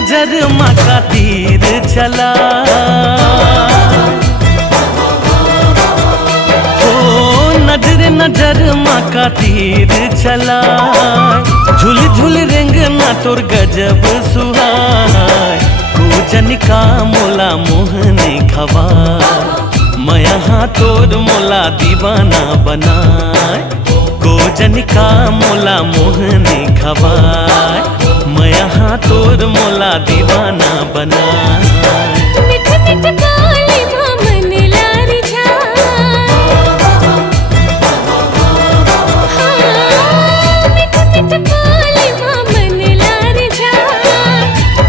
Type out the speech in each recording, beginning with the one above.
नजर माँ का तीर चला, हो नजर माँ का तीर चला। झुल झुल रेंगना तोर गजब सुहाय, पूजन का मोला मोहने खवा। मैं यहाँ तोर मोला दीवाना बनाए, गोजन का मोला मोहने खवाए। मैं यहाँ तोर मोला दीवाना बनाए। मिठ मिठ बोली माँ मन लारी जा, मिठ मिठ बोली माँ मन लारी जा।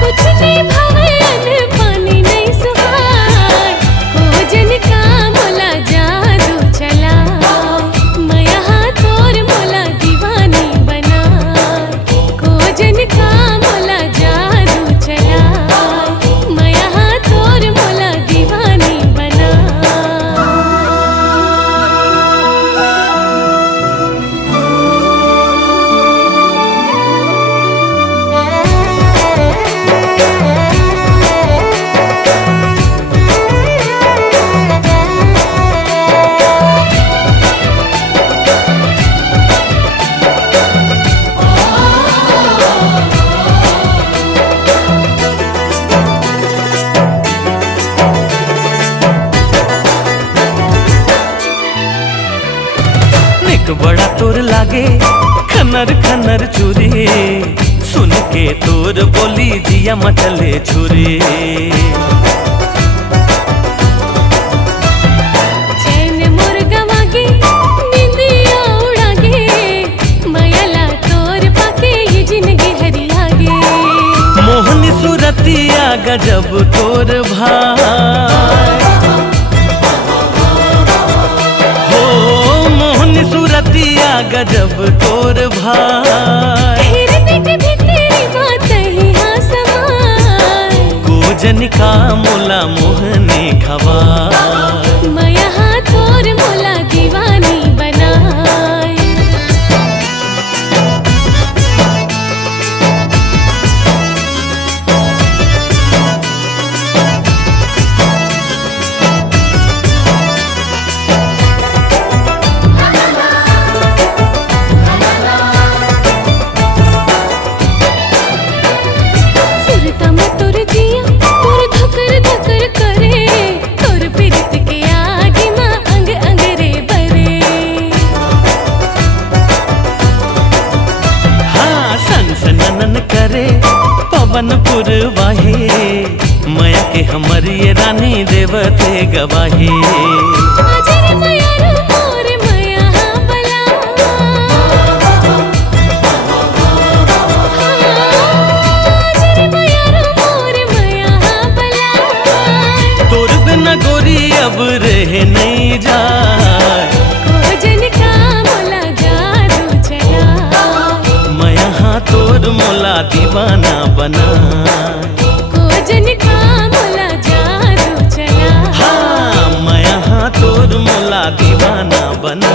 कुछ नहीं भवन पानी नहीं सुहाय, गोजन का मोला जादू चला। मैं यहाँ तोर मोला दीवानी बनाए, गोजन का मोला जादू चला। मैं यहाँ तोर मोला दीवानी बनाए। निक बड़ा तोर लागे खनर खनर चूरे, सुन के तोर बोली जिया मचले छुरे। चैन मुर्गा मागे निंदिया उड़ागे, मायाला तोर पाके ये जिंदगी हरियागे। मोहनी सूरतिया गजब तोर भाई, सूरतिया गजब तोर भाई। हिरनी के भीतरी बात ही हाँ समाए, गोजन का मोला मोहने खवा। मैं यहाँ तोर मोला दीवानी बनाए। करे पवन पुरवाहे, माया के हमर ये रानी देवते गवाहे। तोर बिना गोरी अब रह नहीं जाए, गोजन का मोला जादू चला। मैं यहाँ तोर मोला दीवाना बना, गोजन का मोला जादू चला। हाँ मैं यहाँ तोर मोला दीवाना बना।